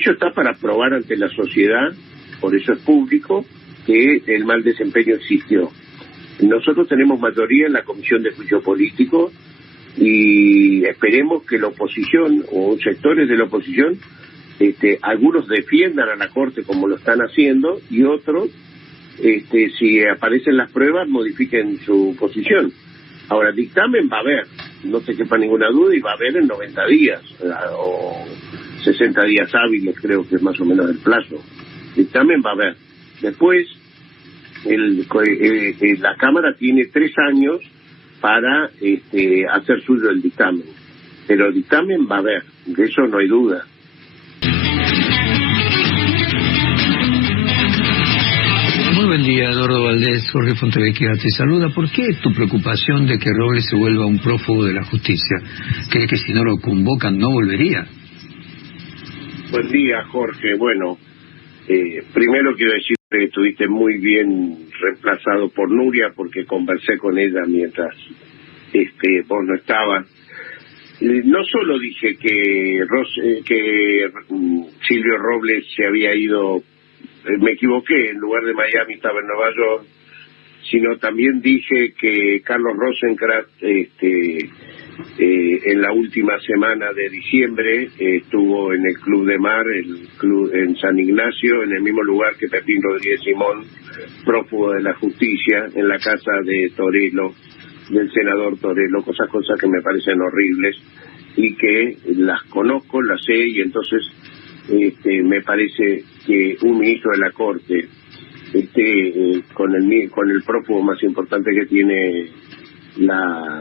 juicio está para probar ante la sociedad, por eso es público, que el mal desempeño existió. Nosotros tenemos mayoría en la Comisión de Juicio Político y esperemos que la oposición o sectores de la oposición, algunos defiendan a la Corte como lo están haciendo y otros, si aparecen las pruebas, modifiquen su posición. Ahora, dictamen va a haber, no te quepa ninguna duda, y va a haber en 90 días o 60 días hábiles, creo que es más o menos el plazo. Dictamen va a haber. Después, la Cámara tiene 3 años para hacer suyo el dictamen, pero el dictamen va a haber, de eso no hay duda. Muy buen día, Eduardo Valdés. Jorge Fontevecchia te saluda. ¿Por qué tu preocupación de que Robles se vuelva un prófugo de la justicia? ¿Cree que si no lo convocan no volvería? Buen día, Jorge. Bueno, primero quiero decir que estuviste muy bien reemplazado por Nuria, porque conversé con ella mientras vos no estabas. No solo dije que Silvio Robles se había ido, me equivoqué, en lugar de Miami estaba en Nueva York, sino también dije que Carlos Rosenkrantz en la última semana de diciembre estuvo en el Club de Mar, el club en San Ignacio, en el mismo lugar que Pepín Rodríguez Simón, prófugo de la justicia, en la casa de Torello, del senador Torello, cosas que me parecen horribles y que las conozco, las sé, y entonces me parece que un ministro de la Corte con el prófugo más importante que tiene la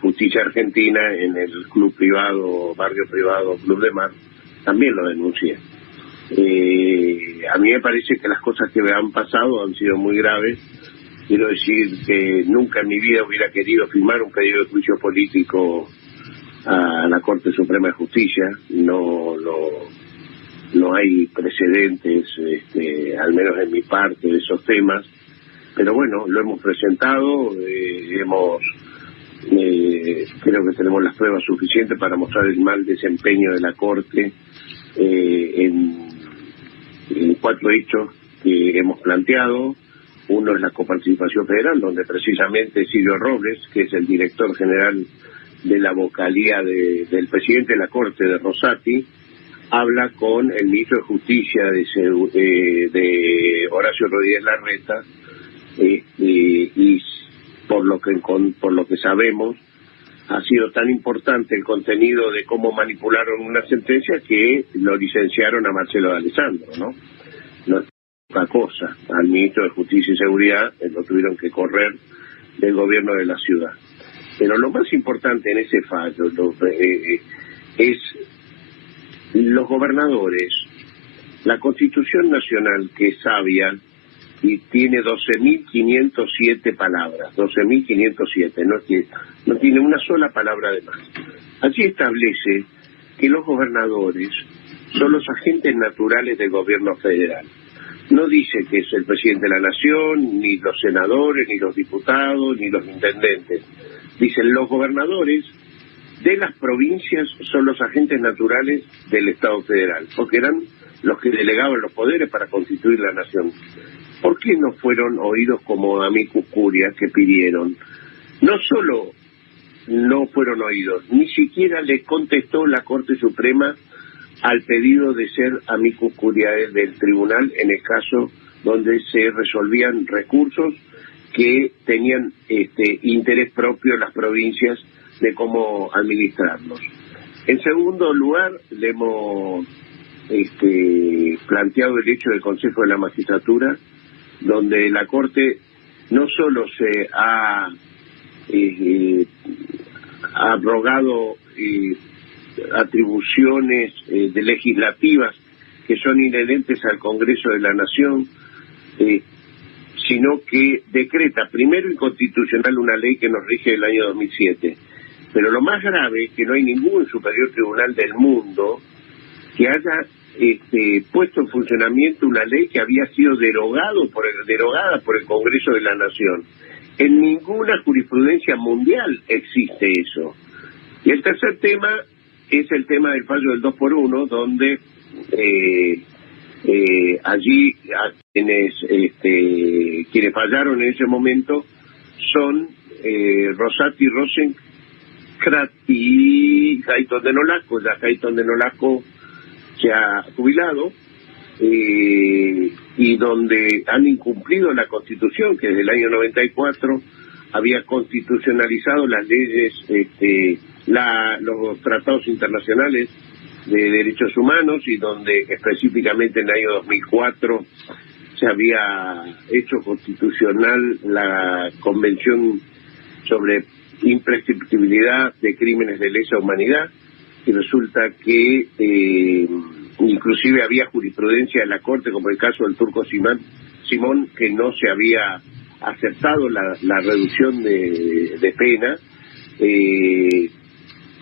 justicia argentina en el club privado, barrio privado, Club de Mar, también lo denuncié. A mí me parece que las cosas que me han pasado han sido muy graves. Quiero decir que nunca en mi vida hubiera querido firmar un pedido de juicio político a la Corte Suprema de Justicia. No hay precedentes, al menos en mi parte, de esos temas. Pero bueno, lo hemos presentado, creo que tenemos las pruebas suficientes para mostrar el mal desempeño de la Corte en 4 hechos que hemos planteado. Uno es la coparticipación federal, donde precisamente Silvio Robles, que es el director general de la vocalía del presidente de la Corte, de Rosati, habla con el ministro de Justicia de Horacio Rodríguez Larreta, y por lo que sabemos, ha sido tan importante el contenido de cómo manipularon una sentencia que lo licenciaron a Marcelo D'Alessandro, ¿no? No es poca cosa. Al ministro de Justicia y Seguridad lo tuvieron que correr del gobierno de la ciudad. Pero lo más importante en ese fallo es los gobernadores. La Constitución Nacional, que es sabia y tiene 12.507 palabras, 12.507, no tiene una sola palabra de más. Allí establece que los gobernadores son los agentes naturales del gobierno federal. No dice que es el presidente de la nación, ni los senadores, ni los diputados, ni los intendentes. Dicen los gobernadores de las provincias son los agentes naturales del Estado federal, porque eran los que delegaban los poderes para constituir la nación. ¿Por qué no fueron oídos como amicus curiae que pidieron? No solo no fueron oídos, ni siquiera le contestó la Corte Suprema al pedido de ser amicus curiae del tribunal en el caso donde se resolvían recursos que tenían interés propio en las provincias de cómo administrarlos. En segundo lugar, le hemos planteado el hecho del Consejo de la Magistratura, donde la Corte no solo se ha abrogado atribuciones legislativas que son inherentes al Congreso de la Nación, sino que decreta primero inconstitucional una ley que nos rige del año 2007. Pero lo más grave es que no hay ningún superior tribunal del mundo que haya puesto en funcionamiento una ley que había sido derogada por el Congreso de la Nación. En ninguna jurisprudencia mundial existe eso. Y el tercer tema es el tema del fallo del 2x1, donde allí a quienes fallaron en ese momento son Rosati Rosenkranz y Hayton de Nolasco. Ya Hayton de Nolasco se ha jubilado, y donde han incumplido la Constitución, que desde el año 94 había constitucionalizado las leyes, los tratados internacionales de derechos humanos, y donde específicamente en el año 2004 se había hecho constitucional la Convención sobre imprescriptibilidad de crímenes de lesa humanidad, y resulta que inclusive había jurisprudencia de la Corte, como el caso del turco Simón, que no se había aceptado la reducción de pena.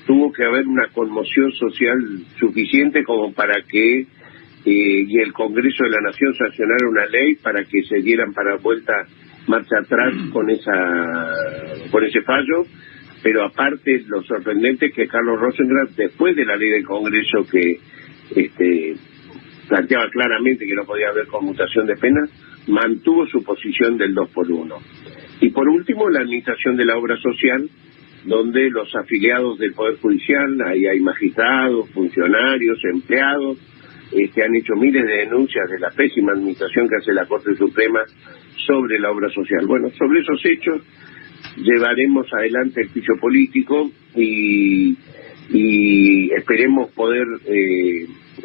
Tuvo que haber una conmoción social suficiente como para que y el Congreso de la Nación sancionara una ley para que se dieran para marcha atrás con ese fallo. Pero aparte, lo sorprendente es que Carlos Rosenkranz, después de la ley del Congreso que planteaba claramente que no podía haber conmutación de penas, mantuvo su posición del 2x1. Y por último, la administración de la obra social, donde los afiliados del Poder Judicial, ahí hay magistrados, funcionarios, empleados, han hecho miles de denuncias de la pésima administración que hace la Corte Suprema sobre la obra social. Bueno, sobre esos hechos llevaremos adelante el juicio político y esperemos poder,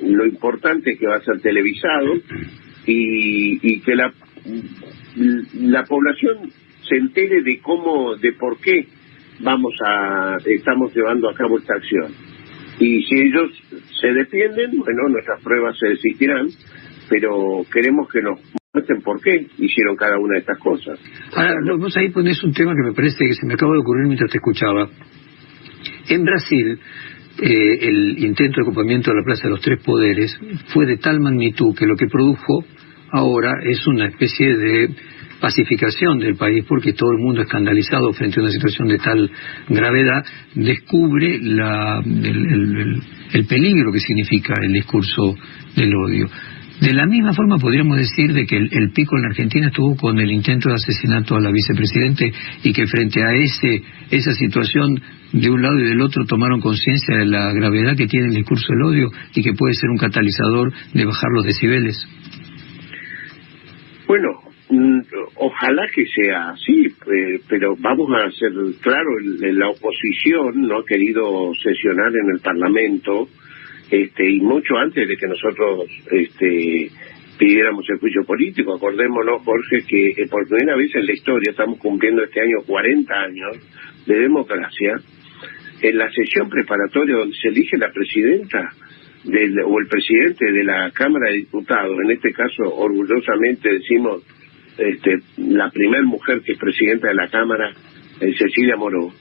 lo importante es que va a ser televisado y que la población se entere de por qué estamos llevando a cabo esta acción. Y si ellos se defienden, bueno, nuestras pruebas se desistirán, pero queremos que nos muestren por qué hicieron cada una de estas cosas. Ahora, vos ahí ponés un tema que me parece que se me acaba de ocurrir mientras te escuchaba. En Brasil, el intento de ocupamiento de la Plaza de los Tres Poderes fue de tal magnitud que lo que produjo ahora es una especie de pacificación del país, porque todo el mundo escandalizado frente a una situación de tal gravedad descubre el peligro que significa el discurso del odio. De la misma forma podríamos decir de que el pico en la Argentina estuvo con el intento de asesinato a la vicepresidente, y que frente a esa situación de un lado y del otro tomaron conciencia de la gravedad que tiene el discurso del odio y que puede ser un catalizador de bajar los decibeles. Bueno, ojalá que sea así, pero vamos a ser claros, la oposición no ha querido sesionar en el Parlamento, y mucho antes de que nosotros pidiéramos el juicio político. Acordémonos, Jorge, que por primera vez en la historia estamos cumpliendo este año 40 años de democracia. En la sesión preparatoria donde se elige la presidenta o el presidente de la Cámara de Diputados, en este caso orgullosamente decimos la primera mujer que es presidenta de la Cámara, Cecilia Moró,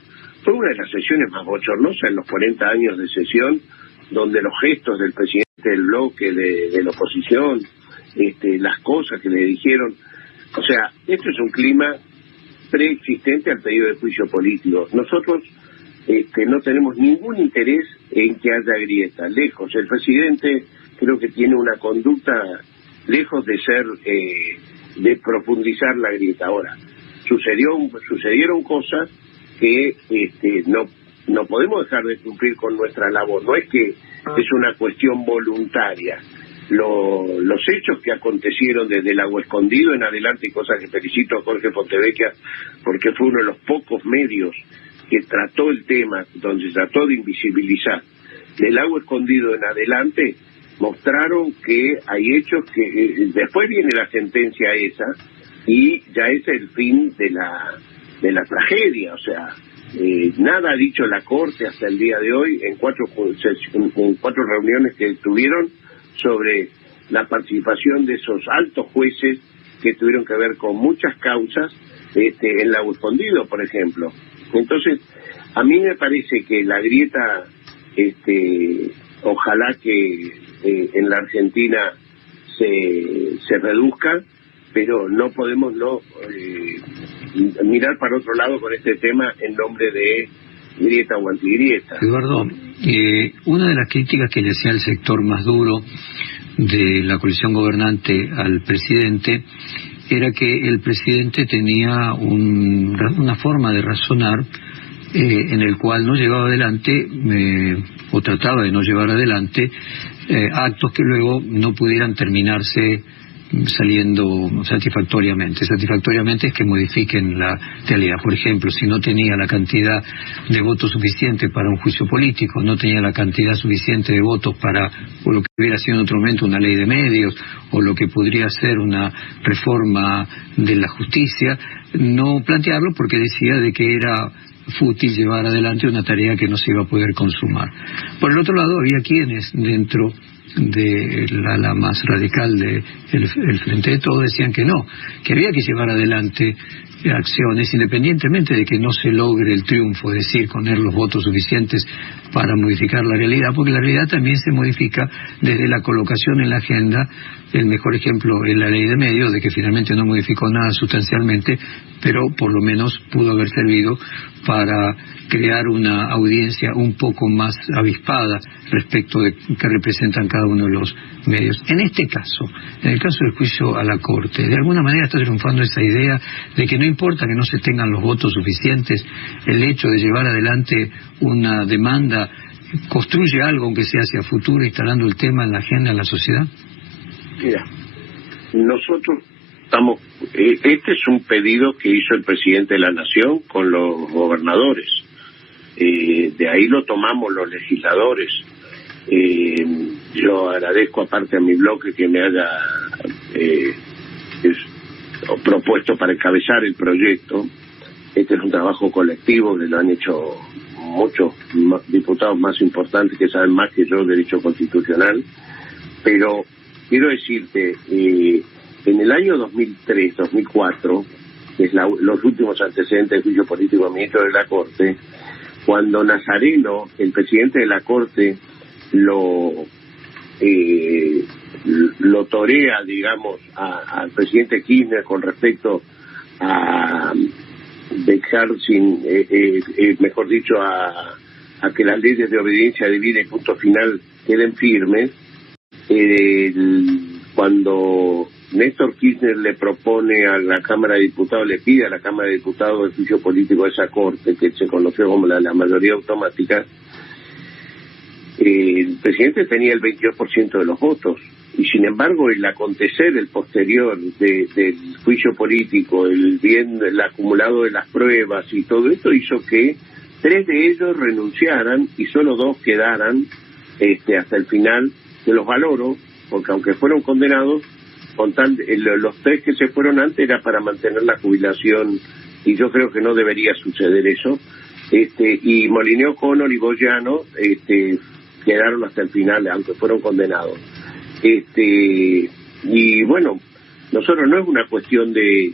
fue una de las sesiones más bochornosas en los 40 años de sesión, donde los gestos del presidente del bloque de la oposición, las cosas que le dijeron, o sea, esto es un clima preexistente al pedido de juicio político. Nosotros no tenemos ningún interés en que haya grieta, lejos. El presidente creo que tiene una conducta lejos de ser, de profundizar la grieta. Ahora, sucedieron cosas que no podemos dejar de cumplir con nuestra labor. No es que es una cuestión voluntaria. Los hechos que acontecieron desde el Agua Escondido en adelante, y cosas que felicito a Jorge Fontevecchia, porque fue uno de los pocos medios que trató el tema, donde se trató de invisibilizar. Del Agua Escondido en adelante mostraron que hay hechos que después viene la sentencia esa y ya es el fin de la tragedia. O sea, nada ha dicho la Corte hasta el día de hoy en cuatro reuniones que tuvieron sobre la participación de esos altos jueces que tuvieron que ver con muchas causas en el Agua Escondido, por ejemplo. Entonces, a mí me parece que la grieta, ojalá que en la Argentina se reduzca, pero no podemos mirar para otro lado con este tema en nombre de grieta o antigrieta. Eduardo, una de las críticas que le hacía el sector más duro de la coalición gobernante al presidente era que el presidente tenía una forma de razonar en el cual no llevaba adelante o trataba de no llevar adelante actos que luego no pudieran terminarse saliendo satisfactoriamente. Satisfactoriamente es que modifiquen la realidad. Por ejemplo, si no tenía la cantidad de votos suficiente para un juicio político, no tenía la cantidad suficiente de votos para o lo que hubiera sido en otro momento una ley de medios o lo que podría ser una reforma de la justicia, no plantearlo porque decía de que era fútil llevar adelante una tarea que no se iba a poder consumar. Por el otro lado, había quienes dentro de la más radical de el Frente de Todos decían que no, que había que llevar adelante acciones independientemente de que no se logre el triunfo, es decir, poner los votos suficientes para modificar la realidad, porque la realidad también se modifica desde la colocación en la agenda. El mejor ejemplo es la ley de medios, de que finalmente no modificó nada sustancialmente, pero por lo menos pudo haber servido para crear una audiencia un poco más avispada respecto de qué representan cada uno de los medios. En este caso, en el caso del juicio a la Corte, de alguna manera está triunfando esa idea de que no importa que no se tengan los votos suficientes, el hecho de llevar adelante una demanda construye algo, aunque sea hacia futuro, instalando el tema en la agenda de la sociedad. Mira, nosotros estamos, este es un pedido que hizo el presidente de la Nación con los gobernadores, de ahí lo tomamos los legisladores. Yo agradezco aparte a mi bloque que me haya propuesto para encabezar el proyecto. Este es un trabajo colectivo que lo han hecho muchos diputados más importantes que saben más que yo derecho constitucional, pero quiero decirte, en el año 2003, 2004, que es los últimos antecedentes del juicio político al ministro de la Corte, cuando Nazareno, el presidente de la Corte, lo torea, digamos, al presidente Kirchner con respecto a dejar sin, mejor dicho, a que las leyes de obediencia debida y punto final queden firmes, cuando Néstor Kirchner le propone a la Cámara de Diputados, le pide a la Cámara de Diputados el juicio político de esa Corte, que se conoció como la mayoría automática, el presidente tenía el 22% de los votos, y sin embargo el acontecer, el posterior del juicio político, el acumulado de las pruebas y todo esto hizo que 3 de ellos renunciaran y solo 2 quedaran hasta el final, que los valoro, porque aunque fueron condenados, los 3 que se fueron antes era para mantener la jubilación, y yo creo que no debería suceder eso, y Molineux, O'Connor y Boyano quedaron hasta el final, aunque fueron condenados. Y bueno, nosotros no es una cuestión de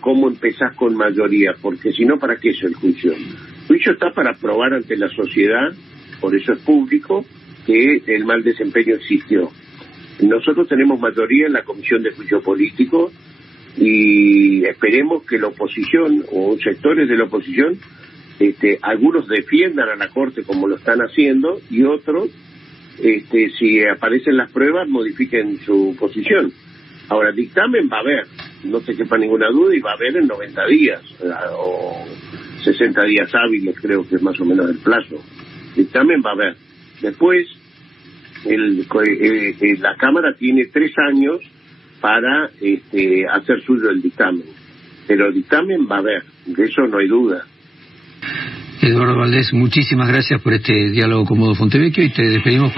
cómo empezás con mayoría, porque si no, ¿para qué es el juicio? El juicio está para probar ante la sociedad, por eso es público, que el mal desempeño existió. Nosotros tenemos mayoría en la Comisión de Juicio Político y esperemos que la oposición o sectores de la oposición, algunos defiendan a la Corte como lo están haciendo y otros, si aparecen las pruebas, modifiquen su posición. Ahora, dictamen va a haber, no te quepa ninguna duda, y va a haber en 90 días o 60 días hábiles, creo que es más o menos el plazo. Dictamen va a haber. Después, la Cámara tiene 3 años para hacer suyo el dictamen, pero el dictamen va a haber, de eso no hay duda. Eduardo Valdés, muchísimas gracias por este diálogo con Modo Fontevecchio y te despedimos con